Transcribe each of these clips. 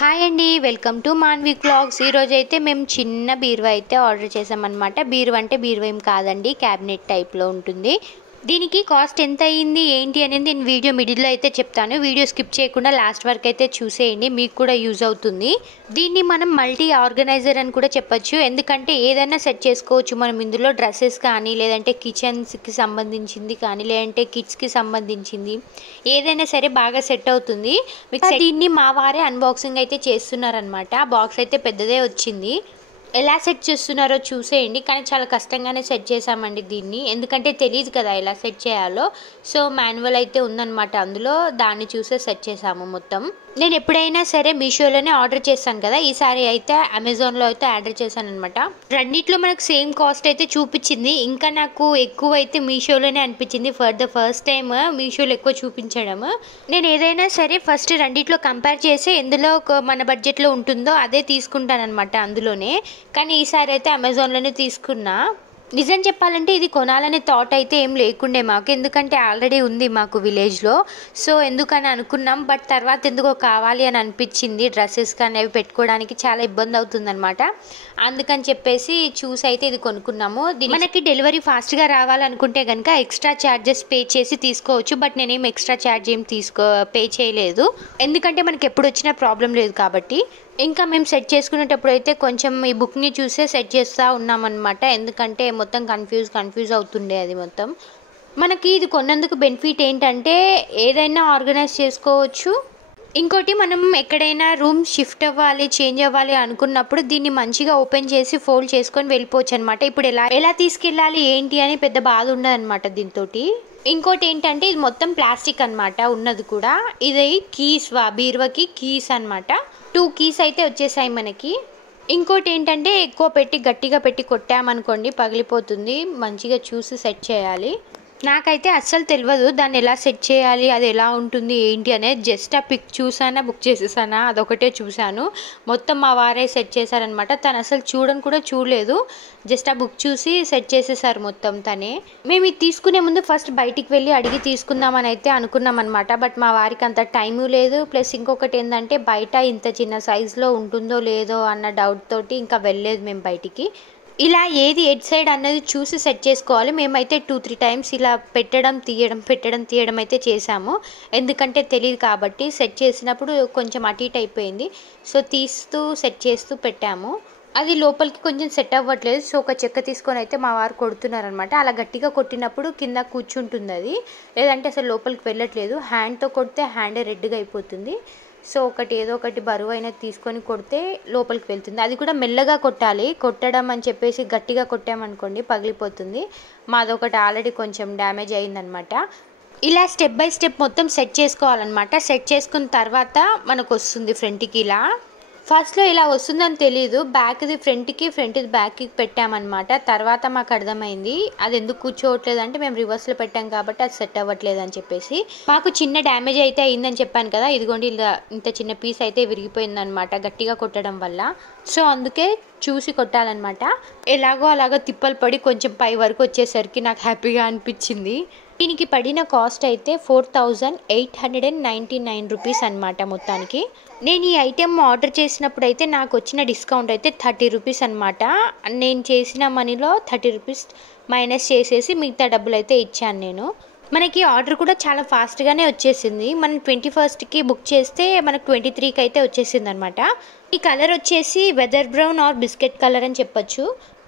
Hi అండి, welcome to Manvi vlogs. ఈరోజు అయితే మేము చిన్న బీరువా అయితే ఆర్డర్ చేసామన్నమాట. బీరువా అంటే బీరువా ఏం కాదండి, క్యాబినెట్ టైప్లో ఉంటుంది. దీనికి కాస్ట్ ఎంత అయ్యింది ఏంటి అనేది నేను వీడియో మిడిల్లో అయితే చెప్తాను. వీడియో స్కిప్ చేయకుండా లాస్ట్ వరకు అయితే చూసేయండి, మీకు కూడా యూజ్ అవుతుంది. దీన్ని మనం మల్టీ ఆర్గనైజర్ అని కూడా చెప్పొచ్చు, ఎందుకంటే ఏదైనా సెట్ చేసుకోవచ్చు మనం ఇందులో. డ్రెస్సెస్ కానీ, లేదంటే కిచెన్స్కి సంబంధించింది కానీ, లేదంటే కిడ్స్కి సంబంధించింది ఏదైనా సరే బాగా సెట్ అవుతుంది. దీన్ని మా వారే అన్బాక్సింగ్ అయితే చేస్తున్నారనమాట. బాక్స్ అయితే పెద్దదే వచ్చింది. ఎలా సెట్ చేస్తున్నారో చూసేయండి, కానీ చాలా కష్టంగానే సెట్ చేసామండి దీన్ని, ఎందుకంటే తెలియదు కదా ఎలా సెట్ చేయాలో. సో మాన్యువల్ అయితే ఉందన్నమాట అందులో, దాన్ని చూసే సెట్ చేసాము మొత్తం. నేను ఎప్పుడైనా సరే మీషోలోనే ఆర్డర్ చేశాను కదా, ఈసారి అయితే అమెజాన్లో అయితే ఆర్డర్ చేశాను అనమాట. రెండిట్లో మనకు సేమ్ కాస్ట్ అయితే చూపించింది, ఇంకా నాకు ఎక్కువ అయితే మీషోలోనే అనిపించింది. ఫర్ ద ఫస్ట్ టైం మీషోలో ఎక్కువ చూపించడం. నేను ఏదైనా సరే ఫస్ట్ రెండిట్లో కంపేర్ చేసి ఎందులో మన బడ్జెట్లో ఉంటుందో అదే తీసుకుంటాను అనమాట అందులోనే. కానీ ఈసారి అయితే అమెజాన్లోనే తీసుకున్నా. నిజం చెప్పాలంటే ఇది కొనాలనే థాట్ అయితే ఏం లేకుండే మాకు, ఎందుకంటే ఆల్రెడీ ఉంది మాకు విలేజ్లో. సో ఎందుకని అనుకున్నాం, బట్ తర్వాత ఎందుకో కావాలి అని అనిపించింది. డ్రెస్సెస్ కానీ అవి పెట్టుకోవడానికి చాలా ఇబ్బంది అవుతుంది అనమాట. అందుకని చెప్పేసి చూసి అయితే ఇది కొనుక్కున్నాము. మనకి డెలివరీ ఫాస్ట్గా రావాలనుకుంటే కనుక ఎక్స్ట్రా ఛార్జెస్ పే చేసి తీసుకోవచ్చు, బట్ నేనేం ఎక్స్ట్రా ఛార్జ్ ఏం పే చేయలేదు, ఎందుకంటే మనకి ఎప్పుడు వచ్చినా ప్రాబ్లం లేదు కాబట్టి. ఇంకా మేము సెట్ చేసుకునేటప్పుడు అయితే కొంచెం ఈ బుక్ని చూసే సెట్ చేస్తూ ఉన్నామన్నమాట, ఎందుకంటే మొత్తం కన్ఫ్యూజ్ అవుతుండే అది మొత్తం. మనకి ఇది కొన్నందుకు బెనిఫిట్ ఏంటంటే ఏదైనా ఆర్గనైజ్ చేసుకోవచ్చు. ఇంకోటి, మనం ఎక్కడైనా రూమ్ షిఫ్ట్ అవ్వాలి, చేంజ్ అవ్వాలి అనుకున్నప్పుడు దీన్ని మంచిగా ఓపెన్ చేసి ఫోల్డ్ చేసుకొని వెళ్ళిపోవచ్చు అనమాట. ఇప్పుడు ఎలా తీసుకెళ్ళాలి ఏంటి అని పెద్ద బాధ ఉండదు అనమాట దీంతో. ఇంకోటి ఏంటంటే ఇది మొత్తం ప్లాస్టిక్ అనమాట ఉన్నది కూడా. ఇది కీస్, బీరువాకి కీస్ అనమాట. 2 కీస్ అయితే వచ్చేసాయి మనకి. ఇంకోటి ఏంటంటే ఎక్కువ గట్టిగా పెట్టి కొట్టామనుకోండి పగిలిపోతుంది. మంచిగా చూసి సెట్ చేయాలి. నాకైతే అస్సలు తెలియదు దాన్ని ఎలా సెట్ చేయాలి, అది ఎలా ఉంటుంది ఏంటి అనేది. జస్ట్ ఆ పిక్ చూసానా, బుక్ చేసేసానా, అదొకటే చూశాను. మొత్తం మా వారే సెట్ చేశారనమాట. తను అసలు కూడా చూడలేదు, జస్ట్ ఆ బుక్ చూసి సెట్ చేసేసారు మొత్తం తనే. మేము ఇది తీసుకునే ముందు ఫస్ట్ బయటికి వెళ్ళి అడిగి తీసుకుందామని అయితే అనుకున్నాం అనమాట. బట్ మా వారికి అంత టైము లేదు, ప్లస్ ఇంకొకటి ఏంటంటే బయట ఇంత చిన్న సైజులో ఉంటుందో లేదో అన్న డౌట్ తోటి ఇంకా వెళ్ళలేదు మేము బయటికి. ఇలా ఏది ఎడ్ సైడ్ అన్నది చూసి సెట్ చేసుకోవాలి. మేమైతే 2-3 టైమ్స్ ఇలా పెట్టడం తీయడం అయితే చేసాము, ఎందుకంటే తెలియదు కాబట్టి. సెట్ చేసినప్పుడు కొంచెం అటు ఇటు అయిపోయింది, సో తీస్తూ సెట్ చేస్తూ పెట్టాము. అది లోపలికి కొంచెం సెట్ అవ్వట్లేదు, సో ఒక చెక్క తీసుకొని అయితే మా వారు కొడుతున్నారనమాట. అలా గట్టిగా కొట్టినప్పుడు కింద కూర్చుంటుంది అది, లేదంటే అసలు లోపలికి వెళ్ళట్లేదు. హ్యాండ్తో కొడితే హ్యాండే రెడ్గా అయిపోతుంది. సో ఏదో ఒకటి బరువు అయినా తీసుకొని కొడితే లోపలికి వెళ్తుంది. అది కూడా మెల్లగా కొట్టాలి. కొట్టడం అని చెప్పేసి గట్టిగా కొట్టామనుకోండి పగిలిపోతుంది. మాదొకటి ఆల్రెడీ కొంచెం డ్యామేజ్ అయిందనమాట. ఇలా స్టెప్ బై స్టెప్ మొత్తం సెట్ చేసుకోవాలన్నమాట. సెట్ చేసుకున్న తర్వాత మనకు వస్తుంది ఫ్రంట్కి. ఇలా ఫస్ట్లో ఇలా వస్తుందని తెలీదు, బ్యాక్ది ఫ్రంట్కి, ఫ్రంట్ది బ్యాక్కి పెట్టామన్నమాట. తర్వాత మాకు అర్థమైంది అది ఎందుకు కూర్చోవట్లేదు అంటే మేము రివర్స్లో పెట్టాం కాబట్టి అది సెట్ అవ్వట్లేదు అని చెప్పేసి. మాకు చిన్న డ్యామేజ్ అయితే అయిందని చెప్పాను కదా, ఇదిగోండి ఇలా ఇంత చిన్న పీస్ అయితే విరిగిపోయిందనమాట గట్టిగా కొట్టడం వల్ల. సో అందుకే చూసి కొట్టాలన్నమాట. ఎలాగో అలాగో తిప్పలు పడి కొంచెం పై వరకు వచ్చేసరికి నాకు హ్యాపీగా అనిపించింది. దీనికి పడిన కాస్ట్ అయితే 4899 రూపీస్ అనమాట మొత్తానికి. నేను ఈ ఐటెం ఆర్డర్ చేసినప్పుడు అయితే నాకు వచ్చిన డిస్కౌంట్ అయితే 30 రూపీస్ అనమాట. నేను చేసిన మనీలో 30 రూపీస్ మైనస్ చేసేసి మిగతా డబ్బులు అయితే ఇచ్చాను నేను. మనకి ఆర్డర్ కూడా చాలా ఫాస్ట్గానే వచ్చేసింది. మనం 21st బుక్ చేస్తే మనకు 23కి అయితే వచ్చేసింది అనమాట. ఈ కలర్ వచ్చేసి whether brown or biscuit colour అని చెప్పొచ్చు.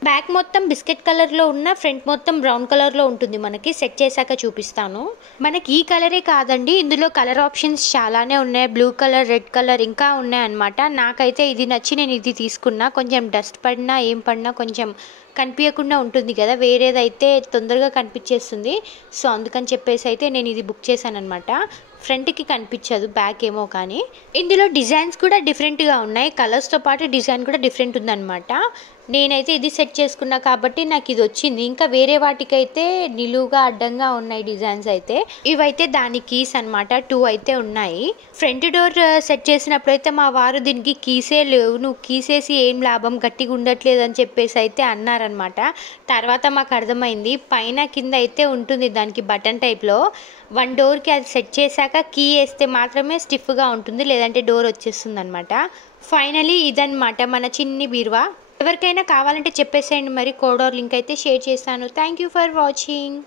బ్యాక్ మొత్తం బిస్కెట్ కలర్లో ఉన్న, ఫ్రంట్ మొత్తం బ్రౌన్ కలర్లో ఉంటుంది. మనకి సెట్ చేశాక చూపిస్తాను. మనకి ఈ కలరే కాదండి, ఇందులో కలర్ ఆప్షన్స్ చాలానే ఉన్నాయి. బ్లూ కలర్, రెడ్ కలర్ ఇంకా ఉన్నాయన్నమాట. నాకైతే ఇది నచ్చి నేను ఇది తీసుకున్నా. కొంచెం డస్ట్ పడినా ఏం పడినా కొంచెం కనిపించకుండా ఉంటుంది కదా, వేరేదైతే తొందరగా కనిపించేస్తుంది. సో అందుకని చెప్పేసి అయితే నేను ఇది బుక్ చేశాను అనమాట. ఫ్రంట్కి కనిపించదు, బ్యాక్ ఏమో. కానీ ఇందులో డిజైన్స్ కూడా డిఫరెంట్గా ఉన్నాయి, కలర్స్తో పాటు డిజైన్ కూడా డిఫరెంట్ ఉందన్నమాట. నేనైతే ఇది సెట్ చేసుకున్నా కాబట్టి నాకు ఇది వచ్చింది. ఇంకా వేరే వాటికైతే నిలువుగా అడ్డంగా ఉన్నాయి డిజైన్స్ అయితే. ఇవైతే దాని కీస్ అనమాట, 2 అయితే ఉన్నాయి. ఫ్రంట్ డోర్ సెట్ చేసినప్పుడు అయితే మా వారు దీనికి కీసే లేవు, నువ్వు కీసేసి ఏం లాభం, గట్టిగా ఉండట్లేదు అని చెప్పేసి అయితే అన్నారనమాట. తర్వాత మాకు అర్థమైంది పైన కింద అయితే ఉంటుంది దానికి బటన్ టైప్లో. వన్ డోర్కి అది సెట్ చేశాక కీ వేస్తే మాత్రమే స్టిఫ్గా ఉంటుంది, లేదంటే డోర్ వచ్చేస్తుంది అనమాట. ఫైనలీ ఇదన్నమాట మన చిన్ని బీరువా. ఎవరికైనా కావాలంటే చెప్పేసేయండి, మరి కోడోర్ లింక్ అయితే షేర్ చేస్తాను. Thank you for watching.